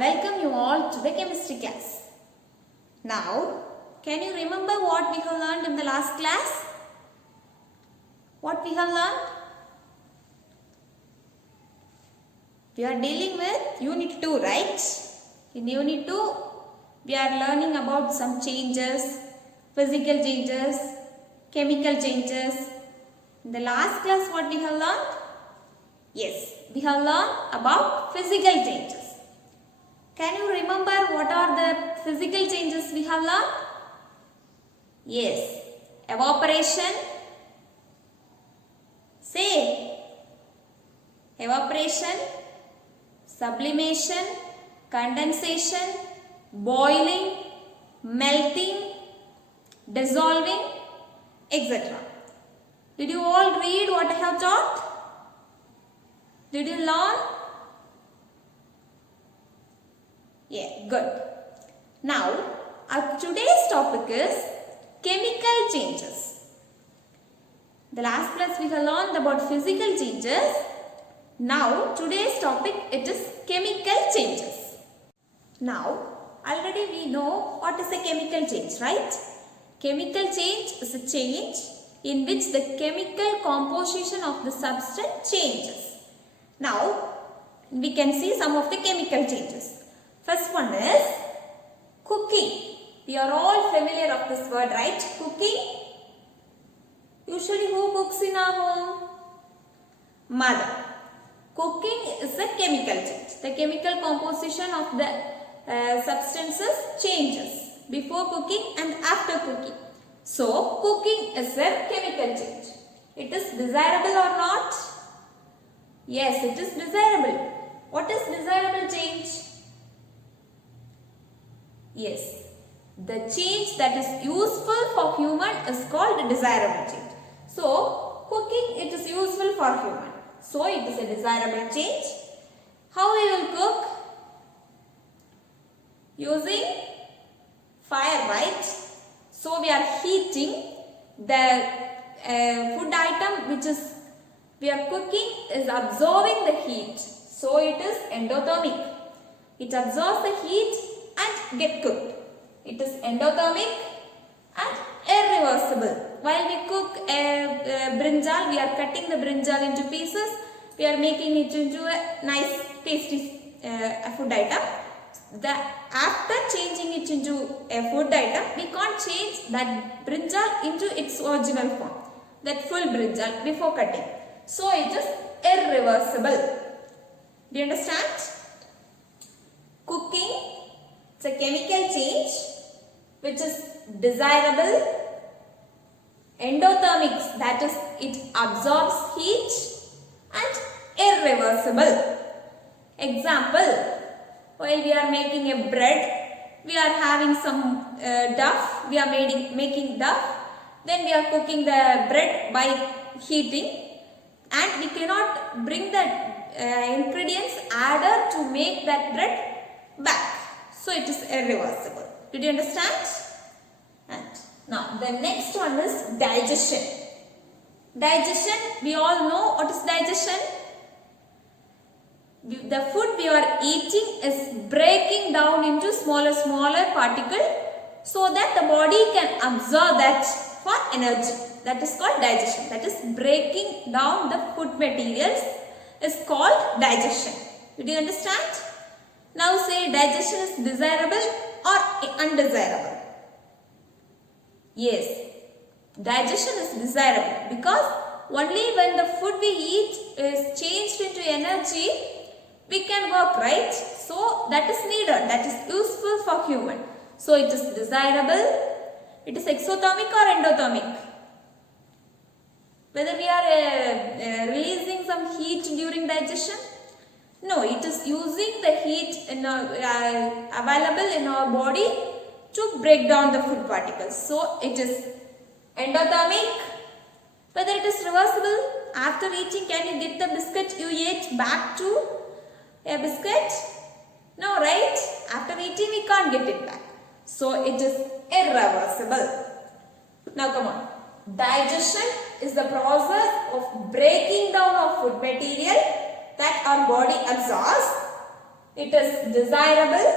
welcome you all to the chemistry class. Now, can you remember what we have learned in the last class? What we have learned? We are dealing with Unit 2, right? In Unit 2, we are learning about some changes, physical changes, chemical changes. In the last class, what we have learned? Yes, we have learned about physical changes. Can you remember what are the physical changes we have learned? Yes, evaporation. Say, evaporation, sublimation, condensation, boiling, melting, dissolving, etc. Did you all read what I have taught? Did you learn? Yeah, good. Now, our today's topic is chemical changes. The last class we have learned about physical changes. Now, today's topic it is chemical changes. Now, already we know what is a chemical change, right? Chemical change is a change in which the chemical composition of the substance changes. Now, we can see some of the chemical changes. First one is cooking. We are all familiar of this word, right? Cooking. Usually who cooks in our home? Mother. Cooking is a chemical change. The chemical composition of the substances changes before cooking and after cooking. So, cooking is a chemical change. It is desirable or not? Yes, it is desirable. What is desirable change? Yes, the change that is useful for human is called desirable change. So, cooking it is useful for human. So, it is a desirable change. How we will cook? Using fire, right? So, we are heating the food item which is we are cooking is absorbing the heat. So, it is endothermic. It absorbs the heat and get cooked. It is endothermic and irreversible. While we cook brinjal, we are cutting the brinjal into pieces. We are making it into a nice tasty food item. After changing it into a food item, we can't change that brinjal into its original form. That full brinjal before cutting. So it is irreversible. Do you understand? Cooking. It's a chemical change which is desirable. Endothermic, that is it absorbs heat, and irreversible. Example, while we are making a bread, we are having some duff, we are making duff, then we are cooking the bread by heating and we cannot bring the ingredients added to make that bread back. So, it is irreversible. Did you understand? And now, the next one is digestion. Digestion, we all know what is digestion. The food we are eating is breaking down into smaller particles so that the body can absorb that for energy. That is called digestion. That is breaking down the food materials is called digestion. Did you understand? Now say digestion is desirable or undesirable. Yes, digestion is desirable because only when the food we eat is changed into energy, we can work, right? So that is needed, that is useful for human. So it is desirable. It is exothermic or endothermic? Whether we are releasing some heat during digestion? No, it is using the heat available in our body to break down the food particles. So, it is endothermic. Whether it is reversible, after eating can you get the biscuit you ate back to a biscuit? No, right? After eating we can't get it back. So, it is irreversible. Now, come on. Digestion is the process of breaking down of food material that our body absorbs it is desirable.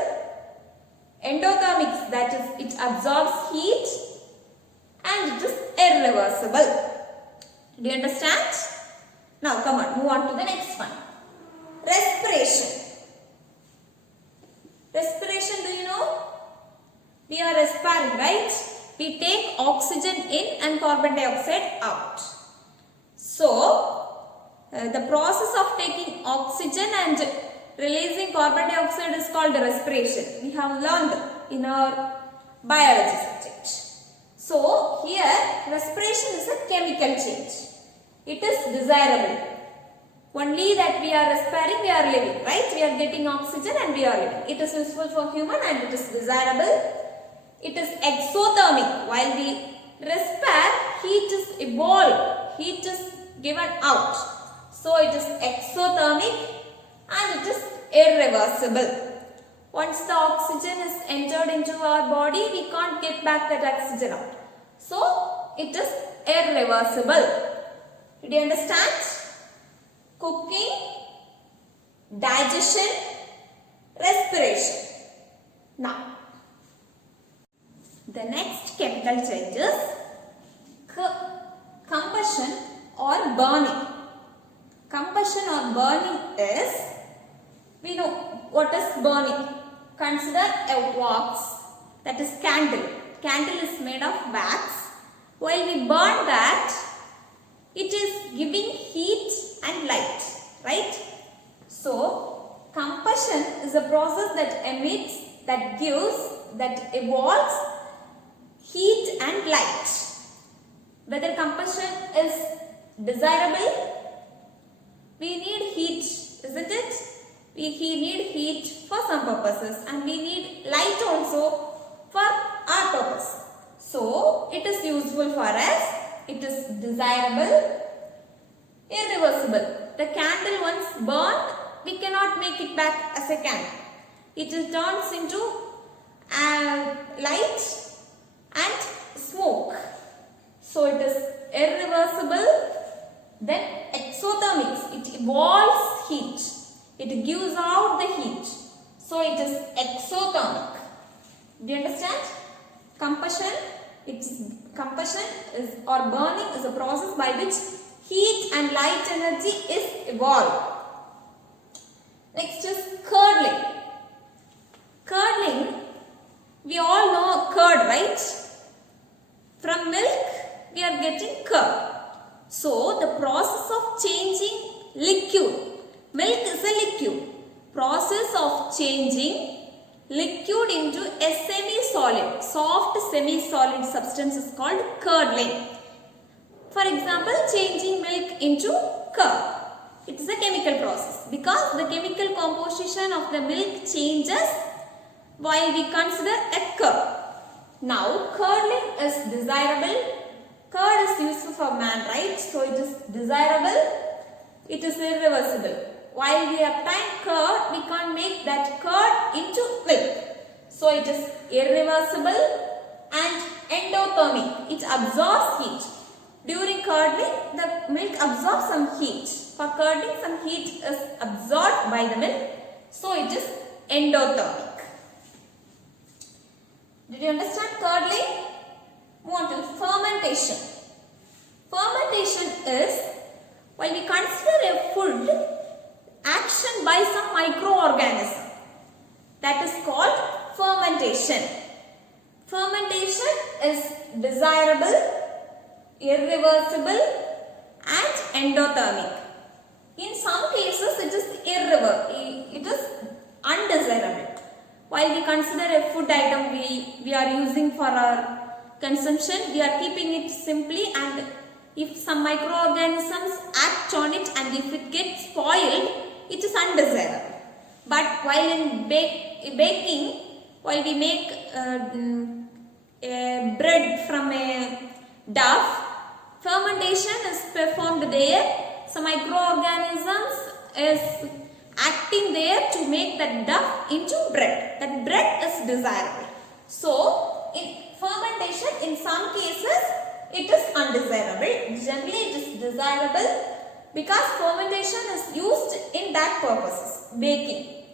Endothermic, that is, it absorbs heat, and it is irreversible. Do you understand? Now come on, move on to the next one. Respiration. Respiration, do you know? We are respiring, right? We take oxygen in and carbon dioxide out. So, the process of taking oxygen and releasing carbon dioxide is called respiration. We have learned in our biology subject. So, here respiration is a chemical change. It is desirable. Only that we are respiring, we are living, right? We are getting oxygen and we are living. It is useful for human and it is desirable. It is exothermic. While we respire, heat is evolved. Heat is given out. So, it is exothermic and it is irreversible. Once the oxygen is entered into our body, we can't get back that oxygen out. So, it is irreversible. Did you understand? Cooking, digestion, respiration. Now, the next chemical change is combustion or burning. Combustion or burning is, we know what is burning. Consider a wax, that is candle. Candle is made of wax. While we burn that, it is giving heat and light, right? So, combustion is a process that emits, that gives, that evolves heat and light. Whether combustion is desirable, we need heat, isn't it? We need heat for some purposes and we need light also for our purpose. So, it is useful for us. It is desirable, irreversible. The candle once burned, we cannot make it back as a candle. It turns into light and smoke. So it is irreversible. Then exothermic, it evolves heat. It gives out the heat. So it is exothermic. Do you understand? Combustion is or burning is a process by which heat and light energy is evolved. Next is curdling. Curdling, we all know curd, right? From milk, we are getting curd. So, the process of changing liquid. Milk is a liquid. Process of changing liquid into a semi-solid, soft semi-solid substance is called curdling. For example, changing milk into curd. It is a chemical process because the chemical composition of the milk changes while we consider a curd. Now, curdling is desirable. Curd is useful for man, right? So, it is desirable. It is irreversible. While we obtain curd, we can't make that curd into milk. So, it is irreversible and endothermic. It absorbs heat. During curdling, the milk absorbs some heat. For curdling, some heat is absorbed by the milk. So, it is endothermic. Did you understand curdling? Move on to fermentation. Fermentation is, while we consider a food, action by some microorganism. That is called fermentation. Fermentation is desirable, irreversible and endothermic. In some cases, it is it is undesirable. While we consider a food item we are using for our consumption, we are keeping it simply, and if some microorganisms act on it and if it gets spoiled, it is undesirable. But while in baking, while we make a bread from a dough, fermentation is performed there. Some microorganisms is acting there to make that dough into bread. That bread is desirable. So, in fermentation, in some cases, it is undesirable. Generally, it is desirable because fermentation is used in that purposes, baking.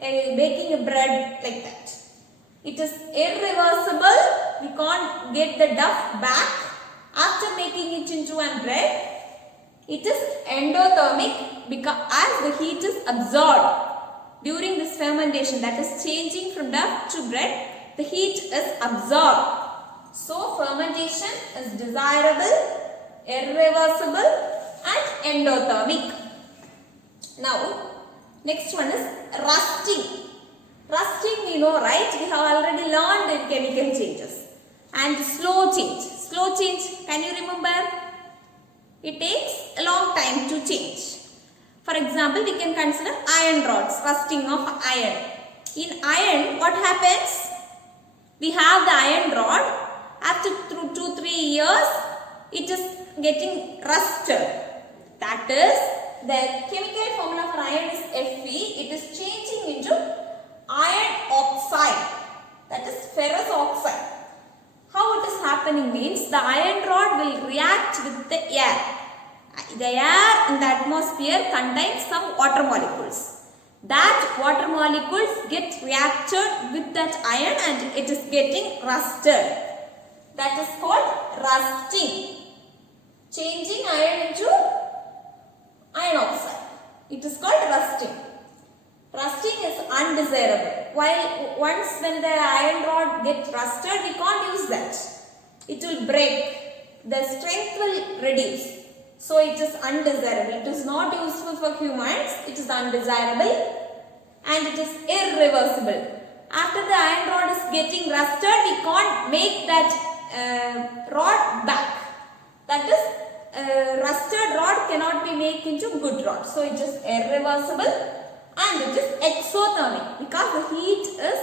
baking a bread like that. It is irreversible. We can't get the dough back after making it into a bread. It is endothermic because as the heat is absorbed during this fermentation, that is changing from dough to bread, the heat is absorbed. So fermentation is desirable, irreversible and endothermic. Now next one is rusting. Rusting we know, right? We have already learned in chemical changes. And slow change. Slow change, can you remember? It takes a long time to change. For example, we can consider iron rods, rusting of iron. In iron, what happens? We have the iron rod. After 2-3 years, it is getting rusted. That is, the chemical formula for iron is Fe. It is changing into iron oxide. That is ferrous oxide. How it is happening means the iron rod will react with the air. The air in the atmosphere contains some water molecules. That water molecules get reacted with that iron and it is getting rusted. That is called rusting. Changing iron into iron oxide. It is called rusting. Rusting is undesirable. While once when the iron rod gets rusted, we can't use that. It will break. The strength will reduce. So it is undesirable. It is not useful for humans. It is undesirable and it is irreversible. After the iron rod is getting rusted, we can't make that rod back. That is, rusted rod cannot be made into good rod. So it is irreversible and it is exothermic because the heat is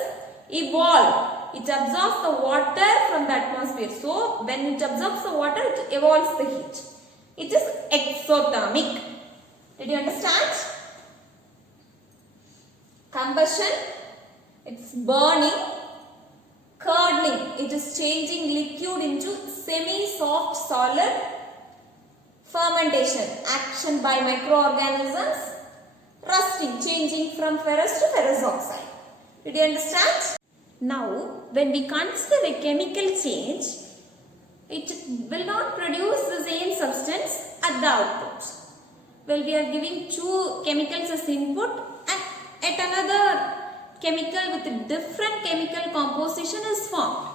evolved. It absorbs the water from the atmosphere. So when it absorbs the water, it evolves the heat. It is exothermic. Did you understand? Combustion, it's burning. Curdling, it is changing liquid into semi-soft solid. Fermentation, action by microorganisms. Rusting, changing from ferrous to ferrous oxide. Did you understand? Now, when we consider a chemical change, it will not produce the same substance at the output. Well, we are giving two chemicals as input and at another chemical with a different chemical composition is formed.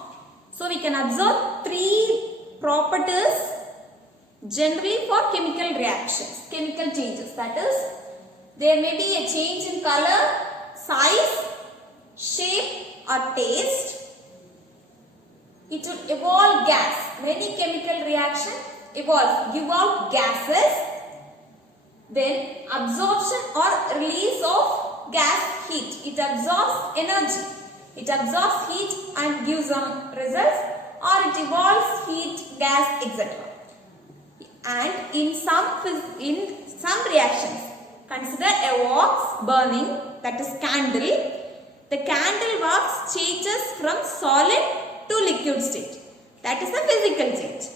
So, we can observe three properties generally for chemical reactions, chemical changes. That is, there may be a change in color, size, shape or taste. It will evolve gas. Many chemical reactions give out gases. Then absorption or release of gas heat. It absorbs energy. It absorbs heat and gives some results, or it evolves heat, gas, etc. And in some reactions, consider a wax burning, that is candle. The candle wax changes from solid to liquid state. That is a physical change.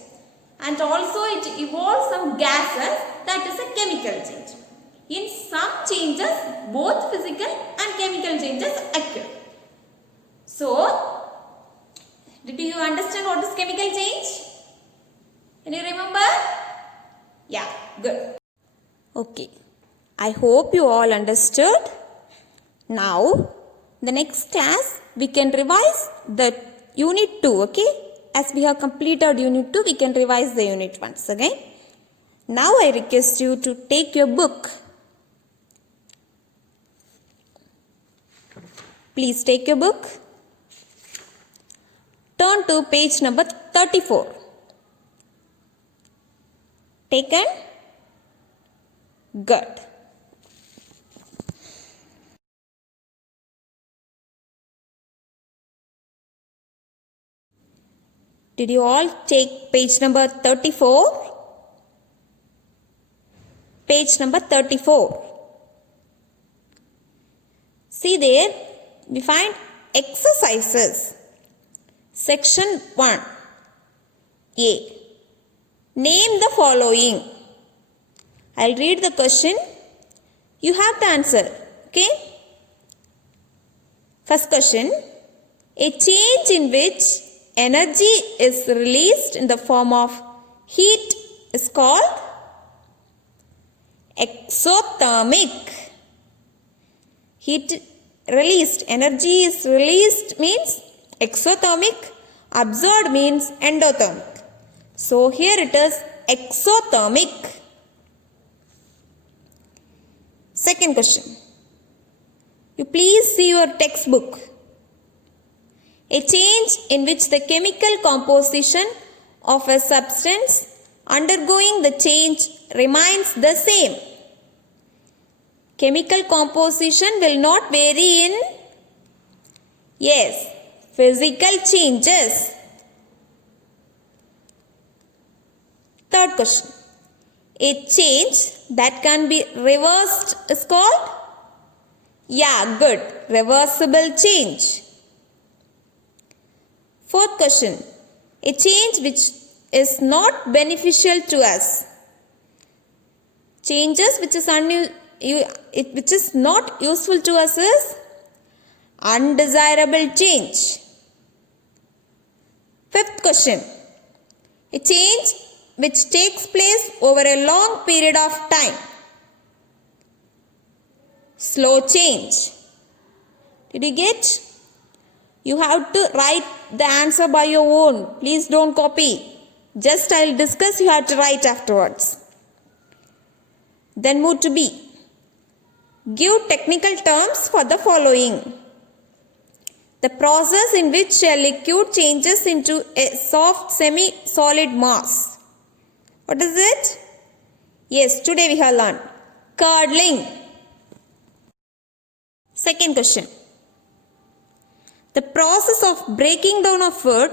And also it evolves some gases, that is a chemical change. In some changes, both physical and chemical changes occur. So, did you understand what is chemical change? Can you remember? Yeah, good. Okay. I hope you all understood. Now, the next class we can revise the unit 2, okay? As we have completed unit 2, we can revise the unit once again. Now I request you to take your book. Please take your book. Turn to page number 34. Taken? Good. Did you all take page number 34? Page number 34. See there, we find exercises. Section 1. A. Name the following. I'll read the question. You have to answer. Okay? First question. A change in which energy is released in the form of heat is called exothermic. Heat released, energy is released means exothermic, absorbed means endothermic. So here it is exothermic. Second question. You please see your textbook. A change in which the chemical composition of a substance undergoing the change remains the same. Chemical composition will not vary in, yes, physical changes. Third question. A change that can be reversed is called, yeah, good, reversible change. Fourth question. A change which is not beneficial to us. Changes which is not useful to us is undesirable change. Fifth question. A change which takes place over a long period of time. Slow change. Did you get? You have to write the answer by your own. Please don't copy. Just I'll discuss, you have to write afterwards. Then move to B. Give technical terms for the following. The process in which a liquid changes into a soft semi-solid mass. What is it? Yes, today we have learned curdling. Second question. The process of breaking down of food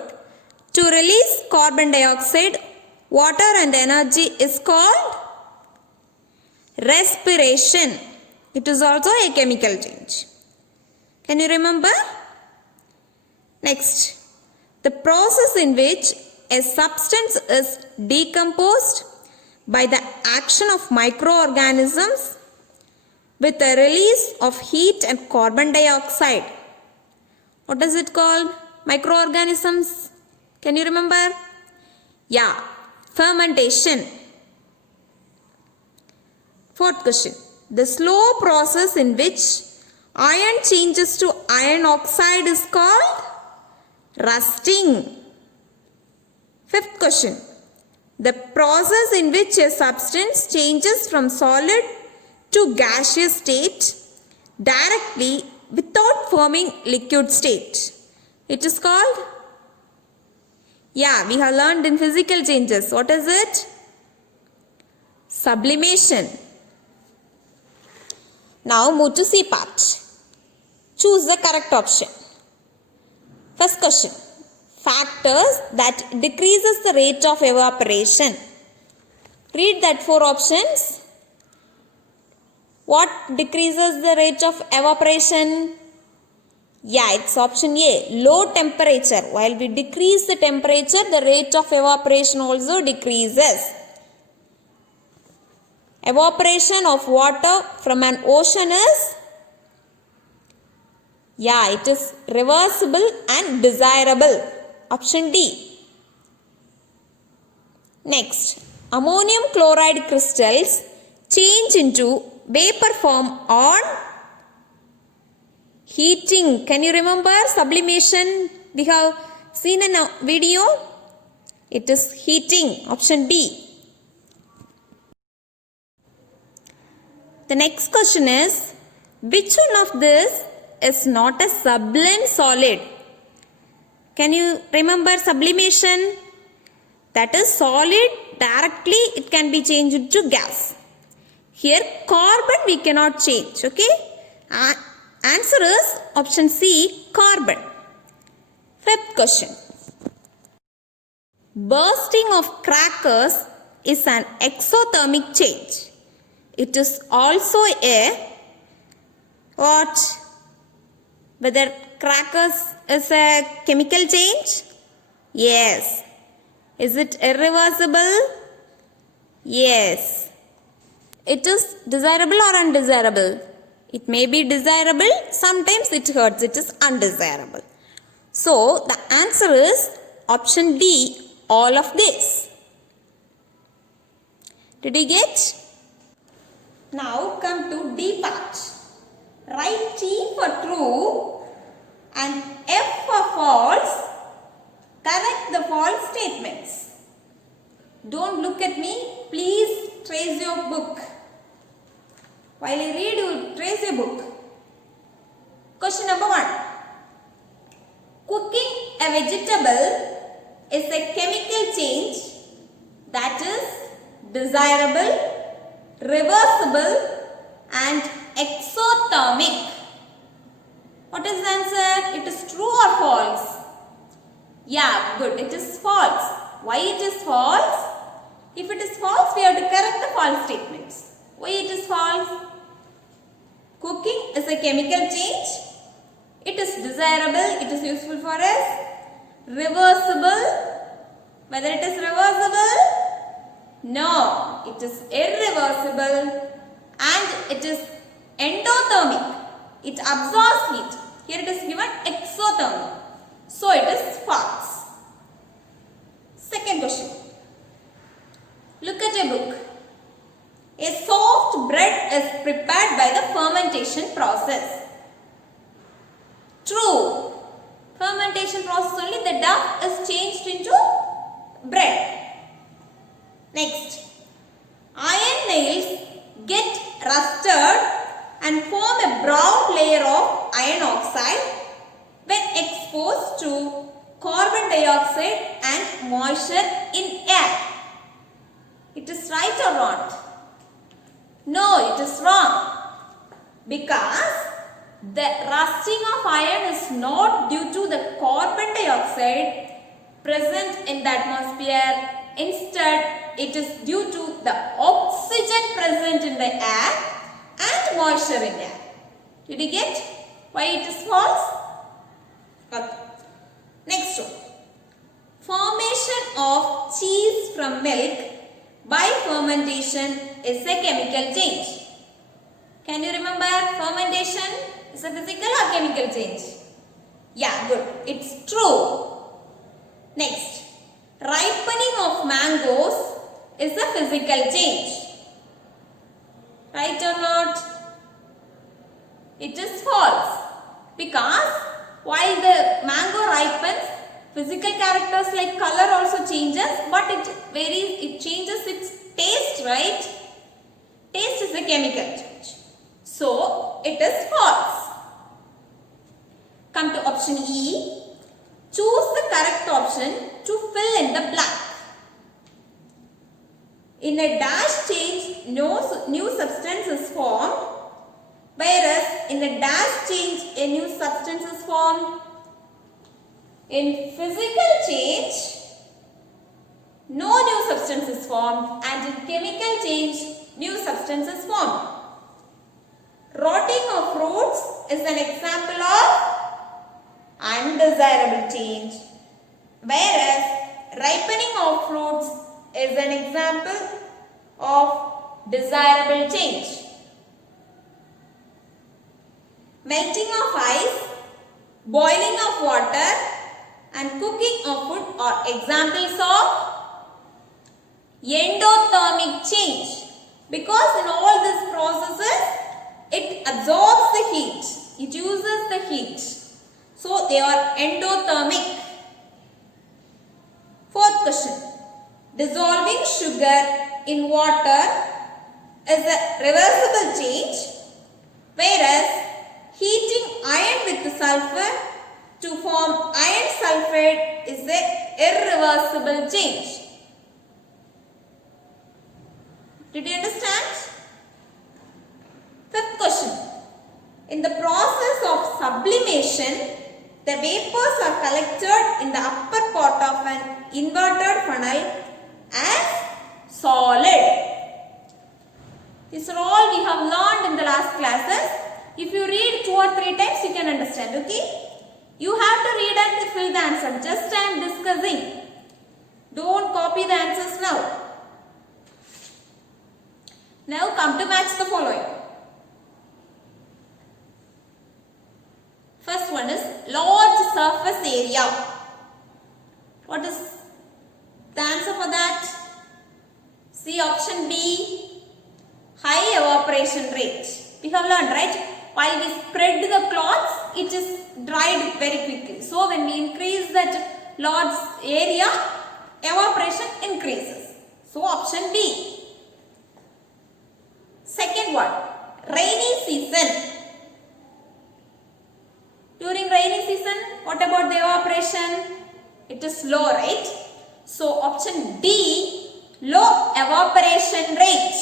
to release carbon dioxide, water and energy is called respiration. It is also a chemical change. Can you remember? Next, the process in which a substance is decomposed by the action of microorganisms with the release of heat and carbon dioxide. What is it called? Microorganisms. Can you remember? Yeah, fermentation. Fourth question. The slow process in which iron changes to iron oxide is called rusting. Fifth question. The process in which a substance changes from solid to gaseous state directly without forming liquid state. It is called, yeah, we have learned in physical changes. What is it? Sublimation. Now move to C part. Choose the correct option. First question. Factors that decreases the rate of evaporation. Read that 4 options. What decreases the rate of evaporation? Yeah, it's option A, low temperature. While we decrease the temperature, the rate of evaporation also decreases. Evaporation of water from an ocean is, yeah, it is reversible and desirable. Option D. Next, ammonium chloride crystals change into vapor form on heating. Can you remember sublimation? We have seen in a video. It is heating. Option B. The next question is, which one of this is not a sublime solid? Can you remember sublimation? That is solid, directly it can be changed into gas. Here carbon we cannot change, okay? Answer is option C, carbon. Fifth question. Bursting of crackers is an exothermic change. It is also a what? Whether crackers is a chemical change? Yes. Is it irreversible? Yes. It is desirable or undesirable? It may be desirable, sometimes it hurts, it is undesirable. So the answer is option D, all of this. Did you get? Now come to D part. Write T for true and F for false. Correct the false statements. Don't look at me. Please trace your book. While you read, you trace your book. Question number 1. Cooking a vegetable is a chemical change that is desirable, reversible and exothermic. What is the answer? It is true or false? Yeah, good. It is false. Why it is false? If it is false, we have to correct the false statements. Why it is false? Cooking is a chemical change. It is desirable. It is useful for us. Reversible. Whether it is reversible? No. It is irreversible. And it is endothermic. It absorbs heat. Here it is given exothermic. So it is false. Second question. Look at your book. A soft bread is prepared by the fermentation process. True. Fermentation process only, the dough is changed into bread. Next. Iron nails get rusted and form a brown layer of iron oxide when exposed to carbon dioxide and moisture in air. It is right or not? No, it is wrong. Because the rusting of iron is not due to the carbon dioxide present in the atmosphere. Instead, it is due to the oxygen present in the air and moisture in air. Did you get why it is false? Okay. Next one. Formation of cheese from milk by fermentation is a chemical change. Can you remember fermentation is a physical or chemical change? Yeah, good. It's true. Next. Ripening of mangoes is a physical change. Right or not? It is false. Because while the mango ripens, physical characters like color also changes, but it varies, it changes its taste, right? Taste is a chemical change. So, it is false. Come to option E. Choose the correct option to fill in the blank. In a dash change, no new substance is formed, whereas in a dash change, a new substance is formed. In physical change, no new substance is formed, and in chemical change, new substance is formed. Rotting of fruits is an example of undesirable change, whereas ripening of fruits is an example of desirable change. Melting of ice, boiling of water and cooking of food are examples of endothermic change, because in all these processes it absorbs the heat, it uses the heat, so they are endothermic. Fourth question. Dissolving sugar in water is a reversible change, whereas heating iron with sulfur to form iron sulfate is a irreversible change. Did you understand? Fifth question. In the process of sublimation, the vapors are collected in the upper part of an inverted funnel as solid. These are all we have learned in the last classes. If you read 2 or 3 times, you can understand, okay? You have to read and fill the answer. Just I am discussing. Don't copy the answers now. Now come to match the following. First one is large surface area. What is the answer for that? See option B, high evaporation rate. We have learned, right? While we spread the cloths, it is dried very quickly. So when we increase that large area, evaporation increases. So option B. Second one, rainy season. During rainy season, what about the evaporation? It is low, right? So option D, low evaporation rate.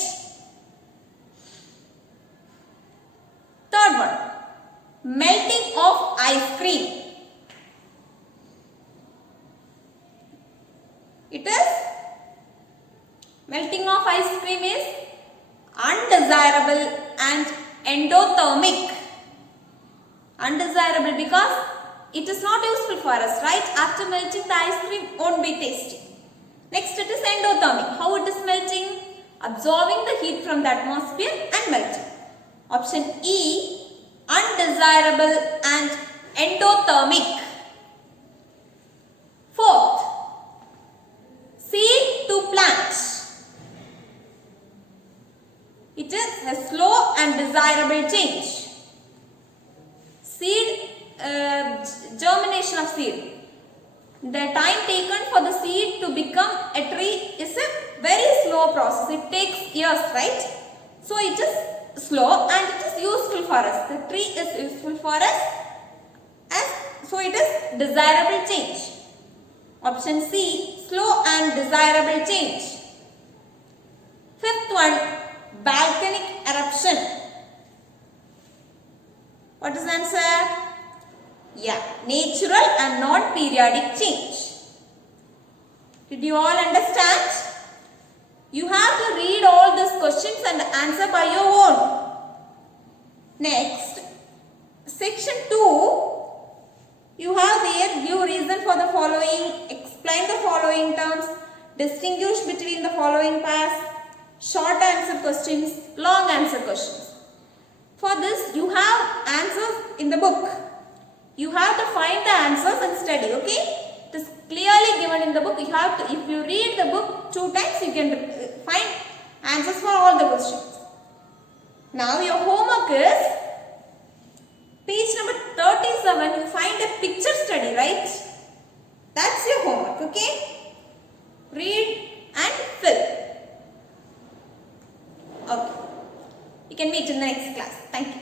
Third one, melting of ice cream. It is melting of ice cream is undesirable and endothermic. Undesirable because it is not useful for us, right? After melting, the ice cream won't be tasty. Next, it is endothermic. How it is melting? Absorbing the heat from the atmosphere and melting. Option E, undesirable and endothermic. Fourth, seed to plant. It is a slow and desirable change. Seed, germination of seed. The time taken for the seed to become a tree is a very slow process. It takes years, right? So it is slow and it is useful for us. The tree is useful for us, so it is desirable change. Option C, slow and desirable change. Fifth one, volcanic eruption. What is the answer? Yeah, natural and non-periodic change. Did you all understand? You have to read all these questions and answer by your own. Next, section 2, you have there give reason for the following, explain the following terms, distinguish between the following pairs, short answer questions, long answer questions. For this, you have answers in the book. You have to find the answers and study, okay? It is clearly given in the book. You have to, if you read the book 2 times, you can find answers for all the questions. Now your homework is page number 37. You find a picture study, right? That's your homework, okay? Read and fill. Okay. You can meet in the next class. Thank you.